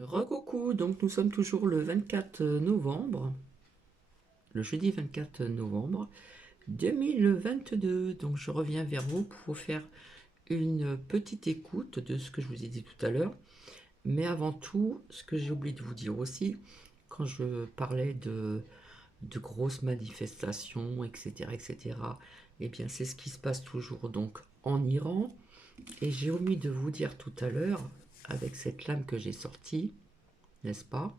Recoucou, donc nous sommes toujours le 24 novembre, le jeudi 24 novembre 2022. Donc je reviens vers vous pour vous faire une petite écoute de ce que je vous ai dit tout à l'heure. Mais avant tout, ce que j'ai oublié de vous dire aussi, quand je parlais de grosses manifestations, etc., etc., eh bien c'est ce qui se passe toujours donc en Iran. Et j'ai omis de vous dire tout à l'heure, avec cette lame que j'ai sortie, n'est-ce pas?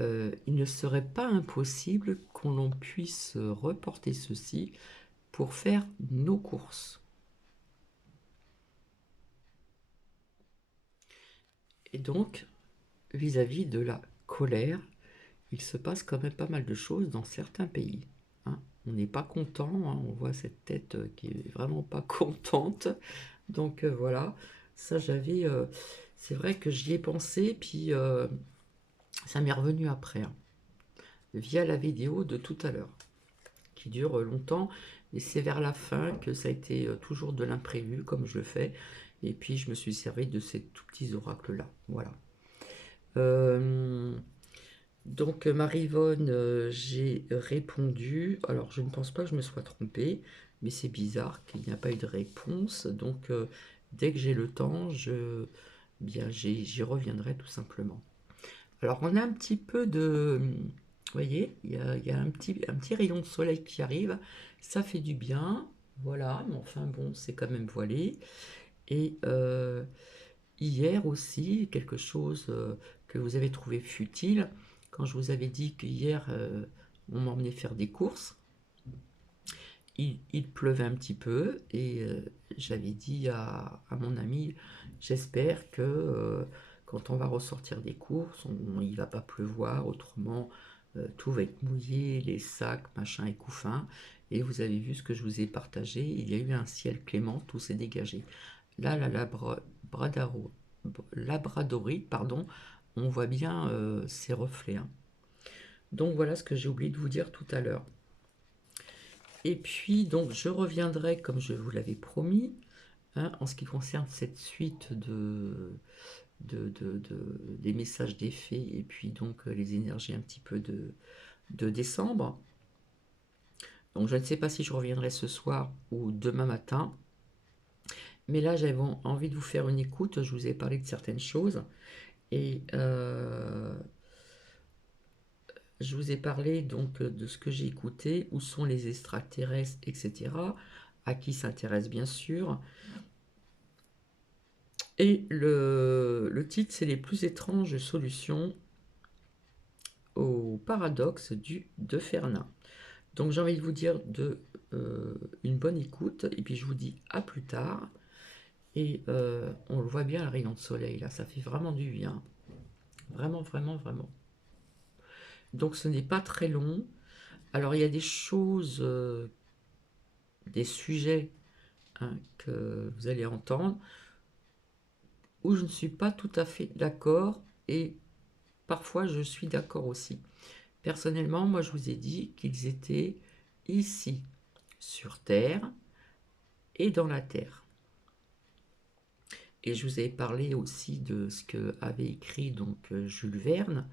Il ne serait pas impossible qu'on l'on puisse reporter ceci pour faire nos courses. Et donc, vis-à-vis de la colère, il se passe quand même pas mal de choses dans certains pays, hein. On n'est pas content, hein, on voit cette tête qui est vraiment pas contente. Donc voilà, ça c'est vrai que j'y ai pensé, puis ça m'est revenu après, hein, via la vidéo de tout à l'heure, qui dure longtemps, et c'est vers la fin que ça a été toujours de l'imprévu, comme je le fais, et puis je me suis servi de ces tout petits oracles-là. Voilà. Euh, donc Marie-Yvonne, j'ai répondu. Alors je ne pense pas que je me sois trompée, mais c'est bizarre qu'il n'y a pas eu de réponse. Donc dès que j'ai le temps, bien, j'y reviendrai tout simplement. Alors on a un petit peu de... Vous voyez, il y a un petit rayon de soleil qui arrive. Ça fait du bien. Voilà, mais enfin bon, c'est quand même voilé. Et hier aussi, quelque chose que vous avez trouvé futile, quand je vous avais dit qu'hier, on m'emmenait faire des courses, il pleuvait un petit peu et j'avais dit à mon ami, j'espère que quand on va ressortir des courses, il va pas pleuvoir, autrement tout va être mouillé, les sacs, machin et couffin. Et vous avez vu ce que je vous ai partagé, il y a eu un ciel clément, tout s'est dégagé. Là, labradorite, pardon, on voit bien ses reflets, hein. Donc voilà ce que j'ai oublié de vous dire tout à l'heure. Et puis, donc, je reviendrai, comme je vous l'avais promis, hein, en ce qui concerne cette suite des messages des fées, et puis donc les énergies un petit peu de décembre. Donc, je ne sais pas si je reviendrai ce soir ou demain matin, mais là, j'avais envie de vous faire une écoute. Je vous ai parlé de certaines choses, et je vous ai parlé donc de ce que j'ai écouté, où sont les extraterrestres, etc., à qui s'intéresse bien sûr. Et le titre, c'est les plus étranges solutions au paradoxe de Fermat. Donc j'ai envie de vous dire une bonne écoute, et puis je vous dis à plus tard. Et on le voit bien, le rayon de soleil, là, ça fait vraiment du bien. Vraiment, vraiment, vraiment. Donc ce n'est pas très long. Alors il y a des choses, des sujets, hein, que vous allez entendre, où je ne suis pas tout à fait d'accord, et parfois je suis d'accord aussi. Personnellement, moi je vous ai dit qu'ils étaient ici, sur Terre et dans la Terre. Et je vous avais parlé aussi de ce que avait écrit donc Jules Verne,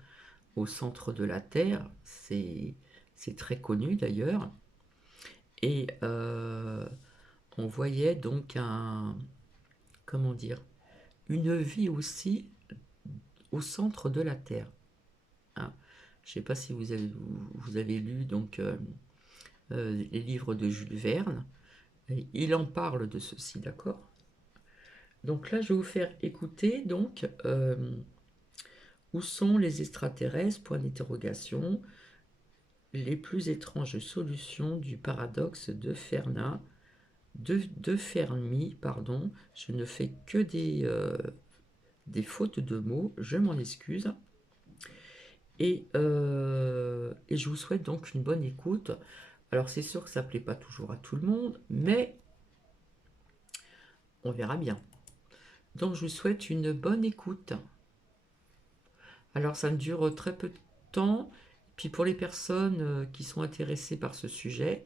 Au centre de la Terre. C'est très connu d'ailleurs. Et on voyait donc comment dire, une vie aussi au centre de la Terre, hein. Je ne sais pas si vous avez lu donc les livres de Jules Verne. Il en parle de ceci, d'accord? Donc là, je vais vous faire écouter donc où sont les extraterrestres, point d'interrogation, les plus étranges solutions du paradoxe de Fermat, de Fermi, pardon. Je ne fais que des fautes de mots, je m'en excuse. Et je vous souhaite donc une bonne écoute. Alors c'est sûr que ça ne plaît pas toujours à tout le monde, mais on verra bien. Donc je vous souhaite une bonne écoute. Alors ça ne dure très peu de temps. Puis pour les personnes qui sont intéressées par ce sujet,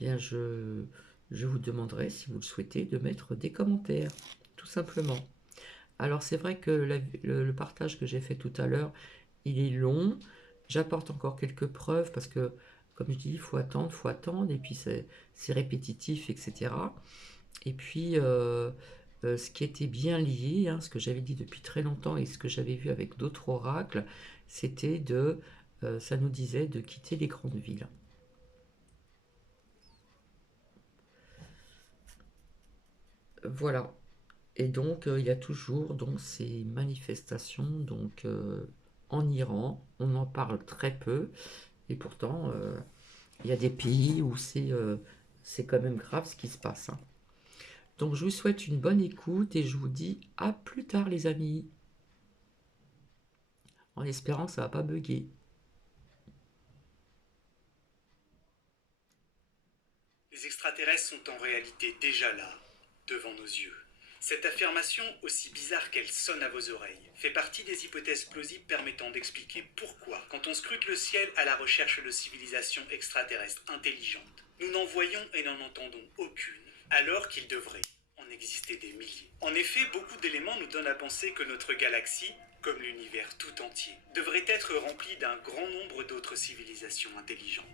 eh bien je vous demanderai, si vous le souhaitez, de mettre des commentaires, tout simplement. Alors c'est vrai que le partage que j'ai fait tout à l'heure, il est long. J'apporte encore quelques preuves parce que, comme je dis, il faut attendre, et puis c'est répétitif, etc. Et puis, ce qui était bien lié, hein, ce que j'avais dit depuis très longtemps et ce que j'avais vu avec d'autres oracles, c'était ça nous disait de quitter les grandes villes. Voilà. Et donc, il y a toujours donc, ces manifestations en Iran. On en parle très peu. Et pourtant, il y a des pays où c'est quand même grave ce qui se passe, hein. Donc, je vous souhaite une bonne écoute et je vous dis à plus tard, les amis, en espérant que ça ne va pas bugger. Les extraterrestres sont en réalité déjà là, devant nos yeux. Cette affirmation, aussi bizarre qu'elle sonne à vos oreilles, fait partie des hypothèses plausibles permettant d'expliquer pourquoi, quand on scrute le ciel à la recherche de civilisations extraterrestres intelligentes, nous n'en voyons et n'en entendons aucune, alors qu'il devrait en exister des milliers. En effet, beaucoup d'éléments nous donnent à penser que notre galaxie, comme l'univers tout entier, devrait être remplie d'un grand nombre d'autres civilisations intelligentes.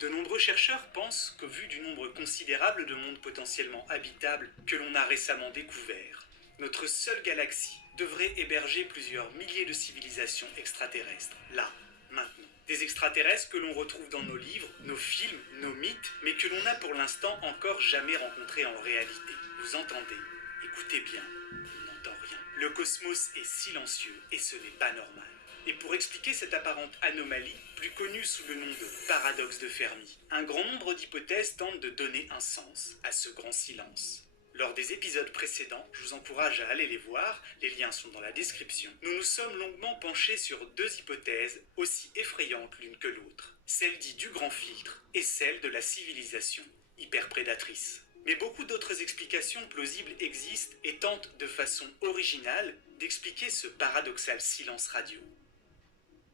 De nombreux chercheurs pensent qu'au vu du nombre considérable de mondes potentiellement habitables que l'on a récemment découverts, notre seule galaxie devrait héberger plusieurs milliers de civilisations extraterrestres, là, maintenant. Des extraterrestres que l'on retrouve dans nos livres, nos films, nos mythes, mais que l'on n'a pour l'instant encore jamais rencontrés en réalité. Vous entendez? Écoutez bien, on n'entend rien. Le cosmos est silencieux et ce n'est pas normal. Et pour expliquer cette apparente anomalie, plus connue sous le nom de paradoxe de Fermi, un grand nombre d'hypothèses tentent de donner un sens à ce grand silence. Lors des épisodes précédents, je vous encourage à aller les voir, les liens sont dans la description, nous nous sommes longuement penchés sur deux hypothèses aussi effrayantes l'une que l'autre, celle dite du grand filtre et celle de la civilisation hyperprédatrice. Mais beaucoup d'autres explications plausibles existent et tentent de façon originale d'expliquer ce paradoxal silence radio.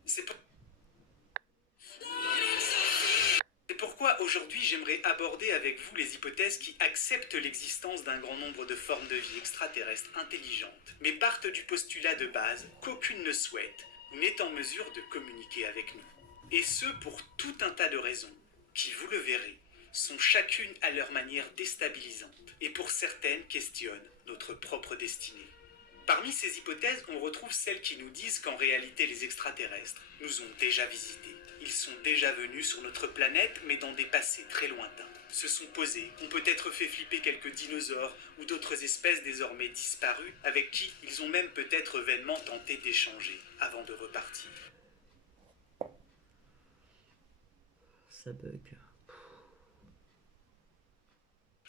C'est pourquoi aujourd'hui j'aimerais aborder avec vous les hypothèses qui acceptent l'existence d'un grand nombre de formes de vie extraterrestres intelligentes, mais partent du postulat de base qu'aucune ne souhaite ou n'est en mesure de communiquer avec nous. Et ce pour tout un tas de raisons, qui, vous le verrez, sont chacune à leur manière déstabilisantes, et pour certaines questionnent notre propre destinée. Parmi ces hypothèses, on retrouve celles qui nous disent qu'en réalité les extraterrestres nous ont déjà visités. Ils sont déjà venus sur notre planète, mais dans des passés très lointains. Se sont posés, ont peut-être fait flipper quelques dinosaures ou d'autres espèces désormais disparues, avec qui ils ont même peut-être vainement tenté d'échanger avant de repartir. Ça bug.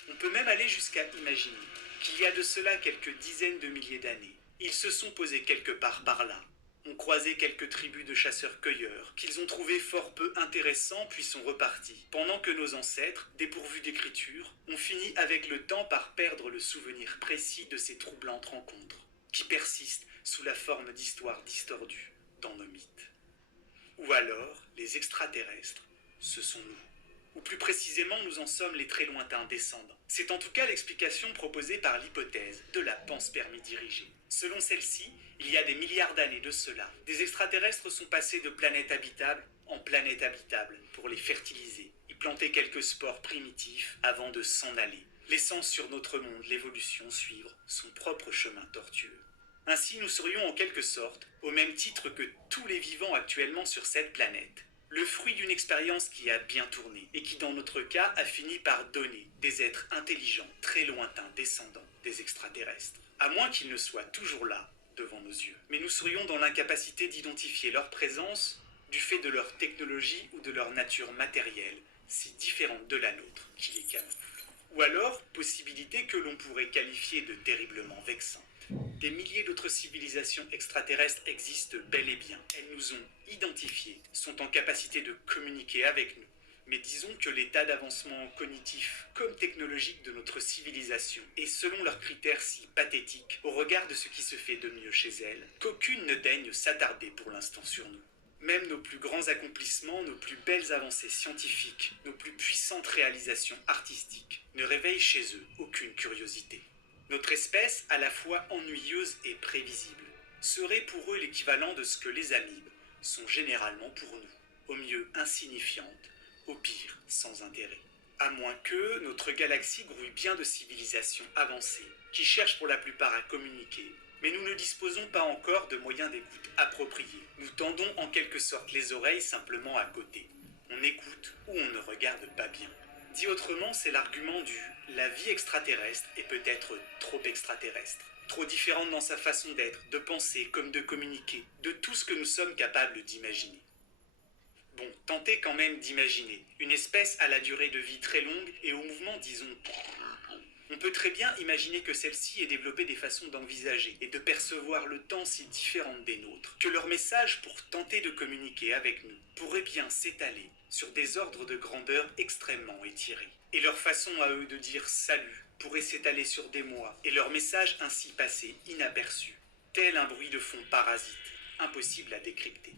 On peut même aller jusqu'à imaginer qu'il y a de cela quelques dizaines de milliers d'années, ils se sont posés quelque part par là, ont croisé quelques tribus de chasseurs-cueilleurs, qu'ils ont trouvés fort peu intéressants puis sont repartis, pendant que nos ancêtres, dépourvus d'écriture, ont fini avec le temps par perdre le souvenir précis de ces troublantes rencontres, qui persistent sous la forme d'histoires distordues dans nos mythes. Ou alors, les extraterrestres, ce sont nous. Ou plus précisément, nous en sommes les très lointains descendants. C'est en tout cas l'explication proposée par l'hypothèse de la panspermie dirigée. Selon celle-ci, il y a des milliards d'années de cela, des extraterrestres sont passés de planète habitable en planète habitable pour les fertiliser, y planter quelques spores primitifs avant de s'en aller, laissant sur notre monde l'évolution suivre son propre chemin tortueux. Ainsi, nous serions en quelque sorte, au même titre que tous les vivants actuellement sur cette planète, le fruit d'une expérience qui a bien tourné et qui, dans notre cas, a fini par donner des êtres intelligents, très lointains descendants des extraterrestres. À moins qu'ils ne soient toujours là, devant nos yeux. Mais nous serions dans l'incapacité d'identifier leur présence du fait de leur technologie ou de leur nature matérielle, si différente de la nôtre, qui les camoufle. Ou alors, possibilité que l'on pourrait qualifier de terriblement vexante. Des milliers d'autres civilisations extraterrestres existent bel et bien. Elles nous ont identifiés, sont en capacité de communiquer avec nous. Mais disons que l'état d'avancement cognitif comme technologique de notre civilisation est selon leurs critères si pathétiques au regard de ce qui se fait de mieux chez elles, qu'aucune ne daigne s'attarder pour l'instant sur nous. Même nos plus grands accomplissements, nos plus belles avancées scientifiques, nos plus puissantes réalisations artistiques ne réveillent chez eux aucune curiosité. Notre espèce, à la fois ennuyeuse et prévisible, serait pour eux l'équivalent de ce que les amibes sont généralement pour nous, au mieux insignifiantes, au pire sans intérêt. À moins que notre galaxie grouille bien de civilisations avancées, qui cherchent pour la plupart à communiquer, mais nous ne disposons pas encore de moyens d'écoute appropriés. Nous tendons en quelque sorte les oreilles simplement à côté. On écoute ou on ne regarde pas bien. Dit autrement, c'est l'argument du la vie extraterrestre est peut-être trop extraterrestre, trop différente dans sa façon d'être, de penser comme de communiquer, de tout ce que nous sommes capables d'imaginer. Bon, tentez quand même d'imaginer une espèce à la durée de vie très longue et au mouvement, disons, on peut très bien imaginer que celle-ci ait développé des façons d'envisager et de percevoir le temps si différentes des nôtres, que leur message pour tenter de communiquer avec nous pourrait bien s'étaler sur des ordres de grandeur extrêmement étirés. Et leur façon à eux de dire salut pourrait s'étaler sur des mois, et leur message ainsi passer inaperçu, tel un bruit de fond parasite, impossible à décrypter.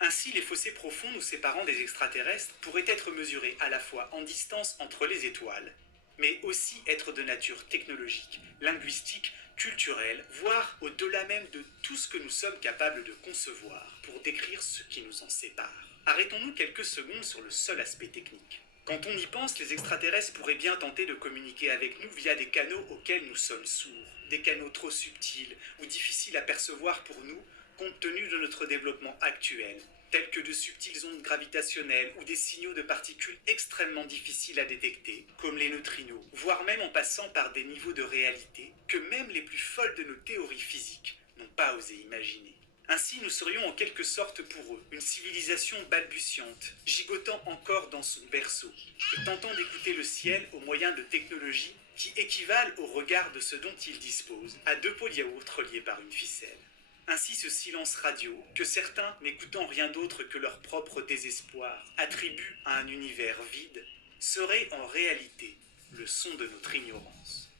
Ainsi, les fossés profonds nous séparant des extraterrestres pourraient être mesurés à la fois en distance entre les étoiles, mais aussi être de nature technologique, linguistique, culturelle, voire au-delà même de tout ce que nous sommes capables de concevoir pour décrire ce qui nous en sépare. Arrêtons-nous quelques secondes sur le seul aspect technique. Quand on y pense, les extraterrestres pourraient bien tenter de communiquer avec nous via des canaux auxquels nous sommes sourds, des canaux trop subtils ou difficiles à percevoir pour nous, compte tenu de notre développement actuel, tels que de subtiles ondes gravitationnelles ou des signaux de particules extrêmement difficiles à détecter, comme les neutrinos, voire même en passant par des niveaux de réalité que même les plus folles de nos théories physiques n'ont pas osé imaginer. Ainsi, nous serions en quelque sorte pour eux une civilisation balbutiante, gigotant encore dans son berceau, et tentant d'écouter le ciel au moyen de technologies qui équivalent au regard de ce dont ils disposent, à deux pots de yaourt reliés par une ficelle. Ainsi, ce silence radio, que certains, n'écoutant rien d'autre que leur propre désespoir, attribuent à un univers vide, serait en réalité le son de notre ignorance.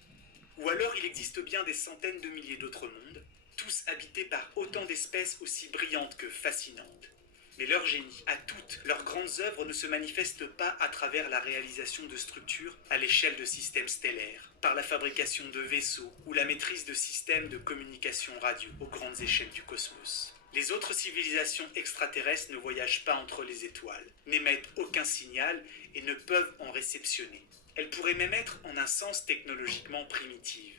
Ou alors il existe bien des centaines de milliers d'autres mondes, tous habités par autant d'espèces aussi brillantes que fascinantes. Mais leur génie, à toutes leurs grandes œuvres, ne se manifeste pas à travers la réalisation de structures à l'échelle de systèmes stellaires, par la fabrication de vaisseaux ou la maîtrise de systèmes de communication radio aux grandes échelles du cosmos. Les autres civilisations extraterrestres ne voyagent pas entre les étoiles, n'émettent aucun signal et ne peuvent en réceptionner. Elles pourraient même être en un sens technologiquement primitives.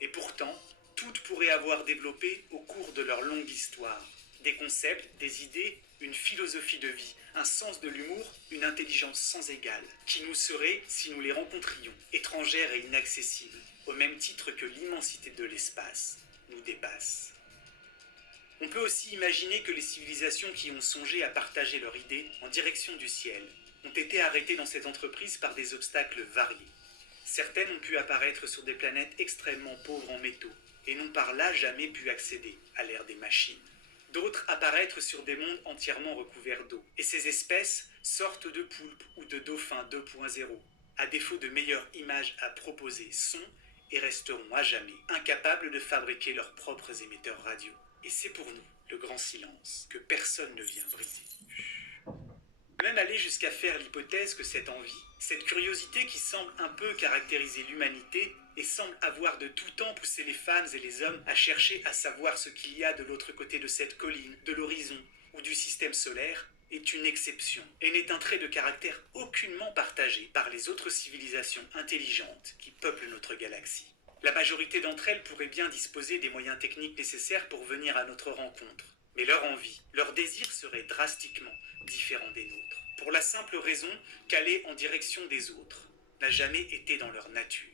Et pourtant, toutes pourraient avoir développé au cours de leur longue histoire des concepts, des idées, une philosophie de vie, un sens de l'humour, une intelligence sans égale, qui nous seraient, si nous les rencontrions, étrangères et inaccessibles, au même titre que l'immensité de l'espace nous dépasse. On peut aussi imaginer que les civilisations qui ont songé à partager leur idée en direction du ciel ont été arrêtées dans cette entreprise par des obstacles variés. Certaines ont pu apparaître sur des planètes extrêmement pauvres en métaux et n'ont par là jamais pu accéder à l'ère des machines. D'autres apparaître sur des mondes entièrement recouverts d'eau. Et ces espèces, sortes de poulpes ou de dauphins 2.0, à défaut de meilleures images à proposer, sont et resteront à jamais incapables de fabriquer leurs propres émetteurs radio. Et c'est pour nous le grand silence que personne ne vient briser. Même aller jusqu'à faire l'hypothèse que cette envie, cette curiosité qui semble un peu caractériser l'humanité et semble avoir de tout temps poussé les femmes et les hommes à chercher à savoir ce qu'il y a de l'autre côté de cette colline, de l'horizon ou du système solaire, est une exception et n'est un trait de caractère aucunement partagé par les autres civilisations intelligentes qui peuplent notre galaxie. La majorité d'entre elles pourraient bien disposer des moyens techniques nécessaires pour venir à notre rencontre, mais leur envie, leur désir serait drastiquement différent des nôtres, pour la simple raison qu'aller en direction des autres n'a jamais été dans leur nature.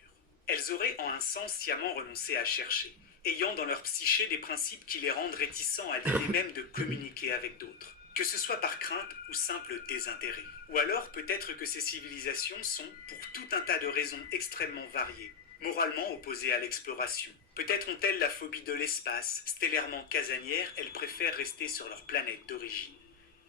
Elles auraient en un sens sciemment renoncé à chercher, ayant dans leur psyché des principes qui les rendent réticents à l'idée même de communiquer avec d'autres, que ce soit par crainte ou simple désintérêt. Ou alors peut-être que ces civilisations sont, pour tout un tas de raisons extrêmement variées, moralement opposées à l'exploration. Peut-être ont-elles la phobie de l'espace, stellairement casanière, elles préfèrent rester sur leur planète d'origine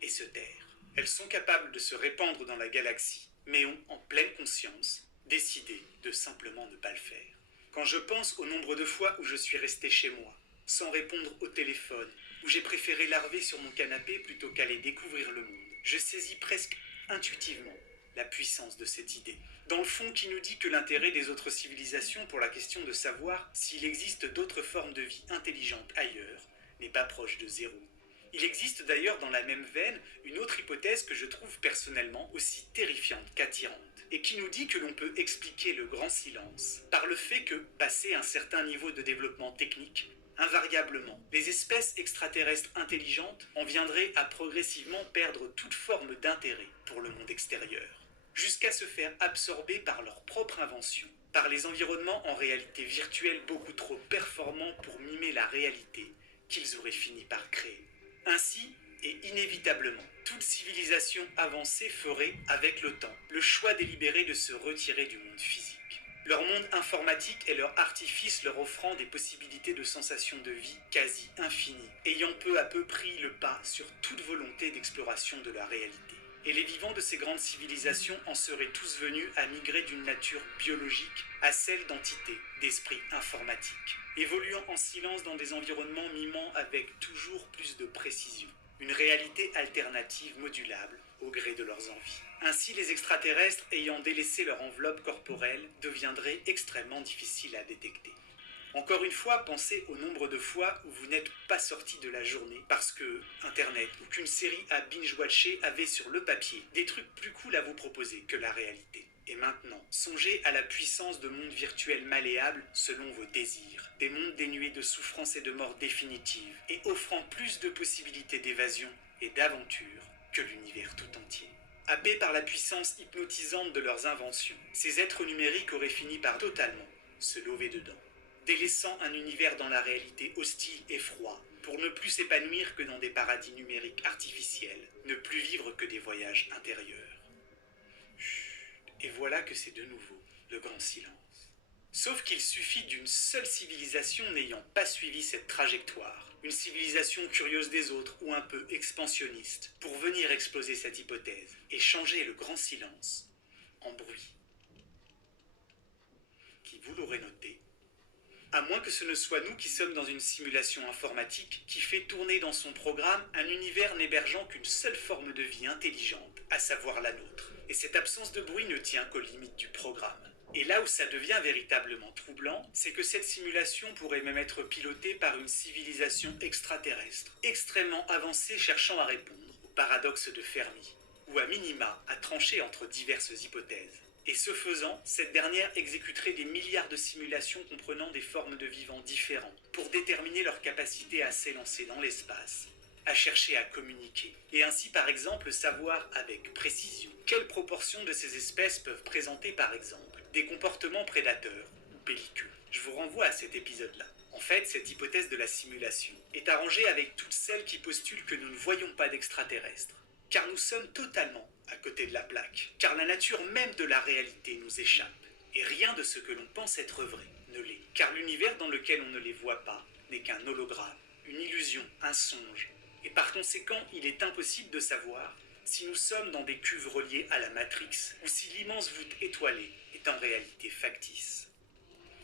et se taire. Elles sont capables de se répandre dans la galaxie, mais ont, en pleine conscience, décidé de simplement ne pas le faire. Quand je pense au nombre de fois où je suis resté chez moi, sans répondre au téléphone, où j'ai préféré larver sur mon canapé plutôt qu'aller découvrir le monde, je saisis presque intuitivement la puissance de cette idée. Dans le fond, qui nous dit que l'intérêt des autres civilisations pour la question de savoir s'il existe d'autres formes de vie intelligentes ailleurs n'est pas proche de zéro. Il existe d'ailleurs dans la même veine une autre hypothèse que je trouve personnellement aussi terrifiante qu'attirante, et qui nous dit que l'on peut expliquer le grand silence par le fait que, passé un certain niveau de développement technique, invariablement, les espèces extraterrestres intelligentes en viendraient à progressivement perdre toute forme d'intérêt pour le monde extérieur, jusqu'à se faire absorber par leur propre invention, par les environnements en réalité virtuelle beaucoup trop performants pour mimer la réalité qu'ils auraient fini par créer. Ainsi, et inévitablement, toute civilisation avancée ferait, avec le temps, le choix délibéré de se retirer du monde physique. Leur monde informatique et leur artifice leur offrant des possibilités de sensations de vie quasi infinies, ayant peu à peu pris le pas sur toute volonté d'exploration de la réalité. Et les vivants de ces grandes civilisations en seraient tous venus à migrer d'une nature biologique à celle d'entités, d'esprits informatiques, évoluant en silence dans des environnements mimant avec toujours plus de précision une réalité alternative modulable au gré de leurs envies. Ainsi, les extraterrestres ayant délaissé leur enveloppe corporelle deviendraient extrêmement difficiles à détecter. Encore une fois, pensez au nombre de fois où vous n'êtes pas sorti de la journée parce que Internet ou qu'une série à binge-watcher avait sur le papier des trucs plus cool à vous proposer que la réalité. Et maintenant, songez à la puissance de mondes virtuels malléables selon vos désirs, des mondes dénués de souffrance et de mort définitive, et offrant plus de possibilités d'évasion et d'aventure que l'univers tout entier. Happés par la puissance hypnotisante de leurs inventions, ces êtres numériques auraient fini par totalement se lever dedans, délaissant un univers dans la réalité hostile et froid, pour ne plus s'épanouir que dans des paradis numériques artificiels, ne plus vivre que des voyages intérieurs. Et voilà que c'est de nouveau le grand silence. Sauf qu'il suffit d'une seule civilisation n'ayant pas suivi cette trajectoire, une civilisation curieuse des autres ou un peu expansionniste, pour venir exploser cette hypothèse et changer le grand silence en bruit. Qui, vous l'aurez noté, à moins que ce ne soit nous qui sommes dans une simulation informatique qui fait tourner dans son programme un univers n'hébergeant qu'une seule forme de vie intelligente, à savoir la nôtre. Et cette absence de bruit ne tient qu'aux limites du programme. Et là où ça devient véritablement troublant, c'est que cette simulation pourrait même être pilotée par une civilisation extraterrestre, extrêmement avancée cherchant à répondre au paradoxe de Fermi, ou à minima à trancher entre diverses hypothèses. Et ce faisant, cette dernière exécuterait des milliards de simulations comprenant des formes de vivants différents, pour déterminer leur capacité à s'élancer dans l'espace, à chercher à communiquer, et ainsi par exemple savoir avec précision quelle proportion de ces espèces peuvent présenter par exemple des comportements prédateurs ou belliqueux. Je vous renvoie à cet épisode-là. En fait, cette hypothèse de la simulation est arrangée avec toutes celles qui postulent que nous ne voyons pas d'extraterrestres, car nous sommes totalement à côté de la plaque, car la nature même de la réalité nous échappe, et rien de ce que l'on pense être vrai ne l'est, car l'univers dans lequel on ne les voit pas n'est qu'un hologramme, une illusion, un songe, et par conséquent, il est impossible de savoir si nous sommes dans des cuves reliées à la Matrix ou si l'immense voûte étoilée est en réalité factice.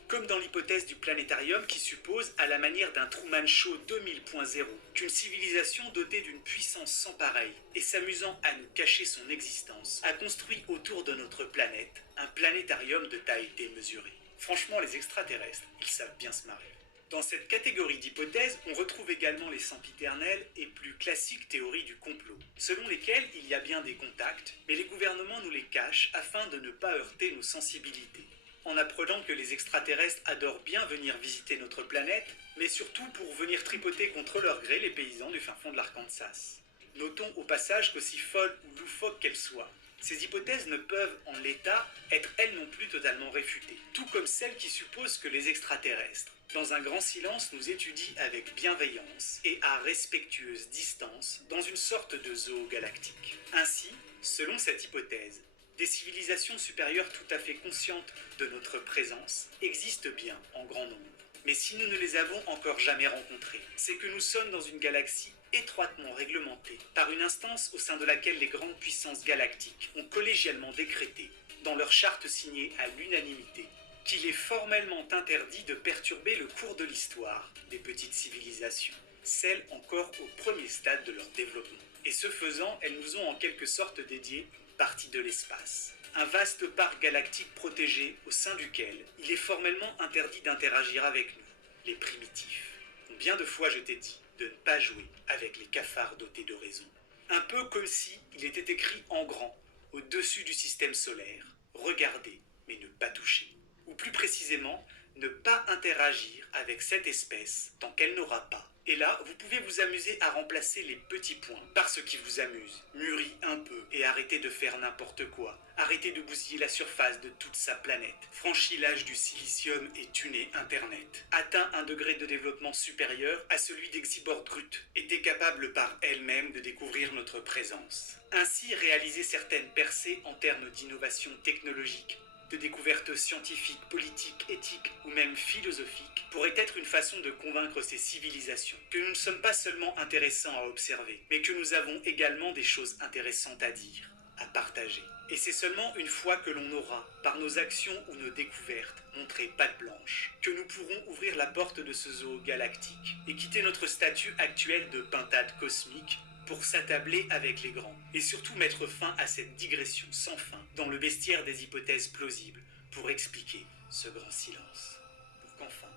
Comme dans l'hypothèse du planétarium qui suppose, à la manière d'un Truman Show 2000.0, qu'une civilisation dotée d'une puissance sans pareille et s'amusant à nous cacher son existence a construit autour de notre planète un planétarium de taille démesurée. Franchement, les extraterrestres, ils savent bien se marrer. Dans cette catégorie d'hypothèses, on retrouve également les sempiternelles et plus classiques théories du complot, selon lesquelles il y a bien des contacts, mais les gouvernements nous les cachent afin de ne pas heurter nos sensibilités, en apprenant que les extraterrestres adorent bien venir visiter notre planète, mais surtout pour venir tripoter contre leur gré les paysans du fin fond de l'Arkansas. Notons au passage qu'aussi folles ou loufoques qu'elles soient, ces hypothèses ne peuvent, en l'état, être elles non plus totalement réfutées, tout comme celles qui supposent que les extraterrestres, dans un grand silence, nous étudient avec bienveillance et à respectueuse distance dans une sorte de zoo galactique. Ainsi, selon cette hypothèse, des civilisations supérieures tout à fait conscientes de notre présence existent bien en grand nombre. Mais si nous ne les avons encore jamais rencontrées, c'est que nous sommes dans une galaxie étroitement réglementée par une instance au sein de laquelle les grandes puissances galactiques ont collégialement décrété, dans leur charte signée à l'unanimité, qu'il est formellement interdit de perturber le cours de l'histoire des petites civilisations, celles encore au premier stade de leur développement. Et ce faisant, elles nous ont en quelque sorte dédié partie de l'espace. Un vaste parc galactique protégé au sein duquel il est formellement interdit d'interagir avec nous, les primitifs. Combien de fois je t'ai dit de ne pas jouer avec les cafards dotés de raison? Un peu comme si il était écrit en grand, au-dessus du système solaire, regarder mais ne pas toucher. Ou plus précisément, ne pas interagir avec cette espèce tant qu'elle n'aura pas. Et là, vous pouvez vous amuser à remplacer les petits points par ce qui vous amuse. Mûris un peu et arrêtez de faire n'importe quoi. Arrêtez de bousiller la surface de toute sa planète. Franchis l'âge du silicium et tunez Internet. Atteint un degré de développement supérieur à celui d'Exibordrut. Était capable par elle-même de découvrir notre présence. Ainsi, réaliser certaines percées en termes d'innovation technologique, de découvertes scientifiques, politiques, éthiques ou même philosophiques pourrait être une façon de convaincre ces civilisations que nous ne sommes pas seulement intéressants à observer, mais que nous avons également des choses intéressantes à dire, à partager. Et c'est seulement une fois que l'on aura, par nos actions ou nos découvertes, montré patte blanche, que nous pourrons ouvrir la porte de ce zoo galactique et quitter notre statut actuel de pintade cosmique pour s'attabler avec les grands, et surtout mettre fin à cette digression sans fin dans le bestiaire des hypothèses plausibles pour expliquer ce grand silence. Pour qu'enfin,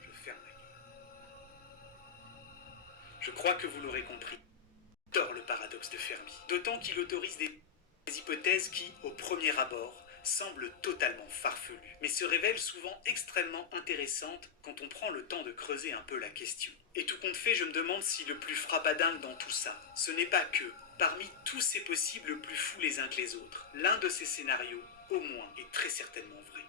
je ferme ma gueule. Je crois que vous l'aurez compris. Tort le paradoxe de Fermi, d'autant qu'il autorise des hypothèses qui, au premier abord, semblent totalement farfelues, mais se révèlent souvent extrêmement intéressantes quand on prend le temps de creuser un peu la question. Et tout compte fait, je me demande si le plus frappadingue dans tout ça, ce n'est pas que, parmi tous ces possibles plus fous les uns que les autres, l'un de ces scénarios, au moins, est très certainement vrai.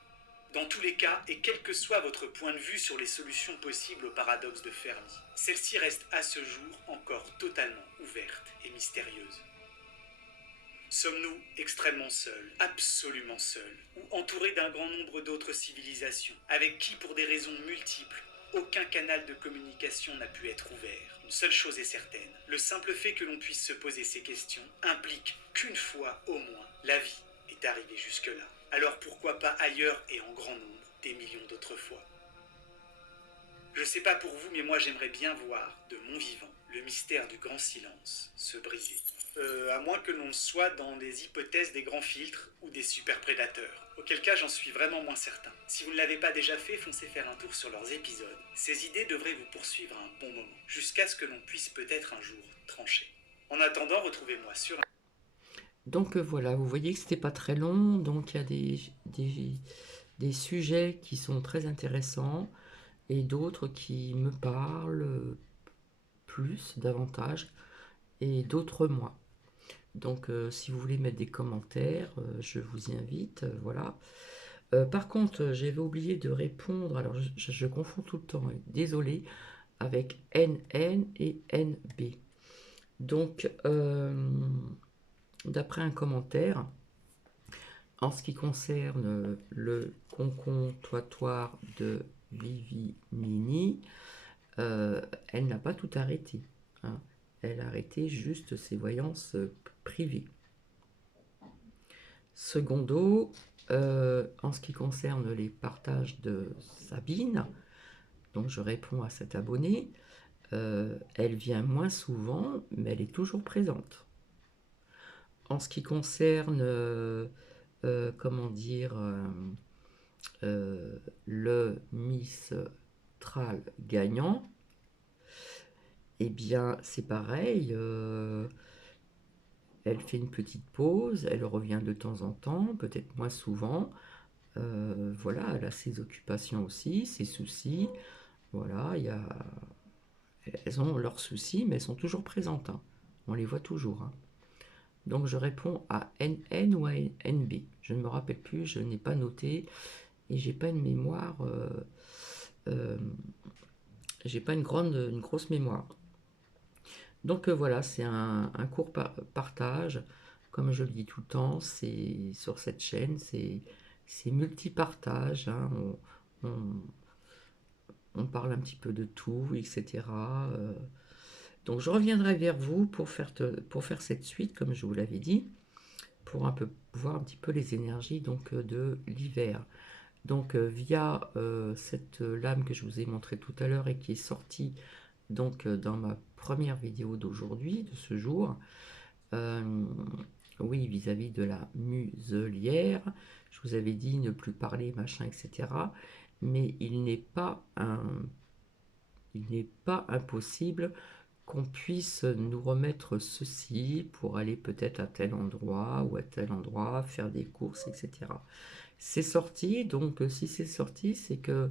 Dans tous les cas, et quel que soit votre point de vue sur les solutions possibles au paradoxe de Fermi, celle-ci reste à ce jour encore totalement ouverte et mystérieuse. Sommes-nous extrêmement seuls, absolument seuls, ou entourés d'un grand nombre d'autres civilisations, avec qui, pour des raisons multiples, aucun canal de communication n'a pu être ouvert? Une seule chose est certaine, le simple fait que l'on puisse se poser ces questions implique qu'une fois au moins, la vie est arrivée jusque-là. Alors pourquoi pas ailleurs et en grand nombre, des millions d'autres fois? Je sais pas pour vous, mais moi j'aimerais bien voir, de mon vivant, le mystère du grand silence se briser. À moins que l'on soit dans les hypothèses des grands filtres ou des super prédateurs. Auquel cas j'en suis vraiment moins certain. Si vous ne l'avez pas déjà fait, foncez faire un tour sur leurs épisodes. Ces idées devraient vous poursuivre un bon moment, jusqu'à ce que l'on puisse peut-être un jour trancher. En attendant, retrouvez-moi sur... Donc voilà, vous voyez que c'était pas très long, donc il y a des sujets qui sont très intéressants et d'autres qui me parlent plus, davantage, et d'autres moins. Donc si vous voulez mettre des commentaires, je vous y invite, voilà. Par contre, j'avais oublié de répondre, alors je confonds tout le temps, désolé, avec NN et NB. Donc, d'après un commentaire, en ce qui concerne le concomptoire de Vivinini, elle n'a pas tout arrêté, hein. Elle a arrêté juste ses voyances privées. Secondo, en ce qui concerne les partages de Sabine, donc je réponds à cet abonné, elle vient moins souvent, mais elle est toujours présente. En ce qui concerne, comment dire, le Mistral gagnant, eh bien c'est pareil, elle fait une petite pause, elle revient de temps en temps, peut-être moins souvent. Voilà, elle a ses occupations aussi, ses soucis. Voilà, elles ont leurs soucis, mais elles sont toujours présentes, hein. On les voit toujours, hein. Donc je réponds à NN ou à NB. Je ne me rappelle plus, je n'ai pas noté et j'ai pas une mémoire. J'ai pas une grosse mémoire. Donc voilà, c'est un court partage. Comme je le dis tout le temps, c'est sur cette chaîne, c'est multi-partage, hein. On parle un petit peu de tout, etc. Donc je reviendrai vers vous pour faire cette suite, comme je vous l'avais dit, pour un peu voir un petit peu les énergies donc, de l'hiver. Donc via cette lame que je vous ai montrée tout à l'heure et qui est sortie donc dans ma première vidéo d'aujourd'hui, de ce jour, oui, vis-à-vis de la muselière. Je vous avais dit ne plus parler, machin, etc. Mais il n'est pas impossible qu'on puisse nous remettre ceci pour aller peut-être à tel endroit ou à tel endroit, faire des courses, etc. C'est sorti, donc si c'est sorti, c'est que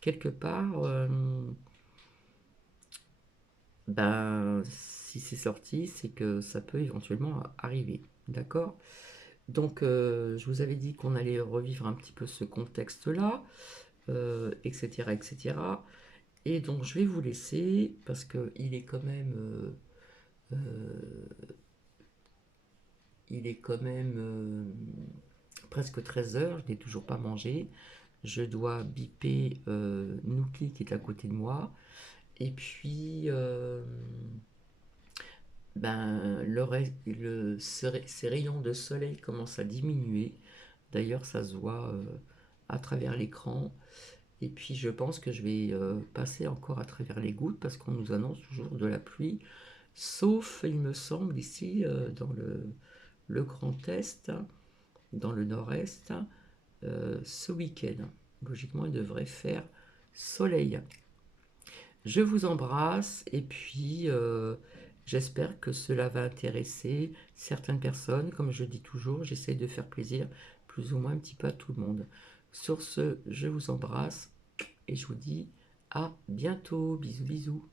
quelque part, ben, si c'est sorti, c'est que ça peut éventuellement arriver. D'accord? Donc, je vous avais dit qu'on allait revivre un petit peu ce contexte-là, etc., etc. Et donc, je vais vous laisser parce qu'il est quand même, il est quand même presque 13 heures. Je n'ai toujours pas mangé. Je dois biper Nuki qui est à côté de moi. Et puis, ben, ces rayons de soleil commencent à diminuer. D'ailleurs, ça se voit à travers l'écran. Et puis, je pense que je vais passer encore à travers les gouttes parce qu'on nous annonce toujours de la pluie. Sauf, il me semble, ici, dans le Grand Est, dans le Nord-Est, ce week-end. Logiquement, il devrait faire soleil. Je vous embrasse et puis j'espère que cela va intéresser certaines personnes. Comme je dis toujours, j'essaie de faire plaisir plus ou moins un petit peu à tout le monde. Sur ce, je vous embrasse et je vous dis à bientôt. Bisous bisous.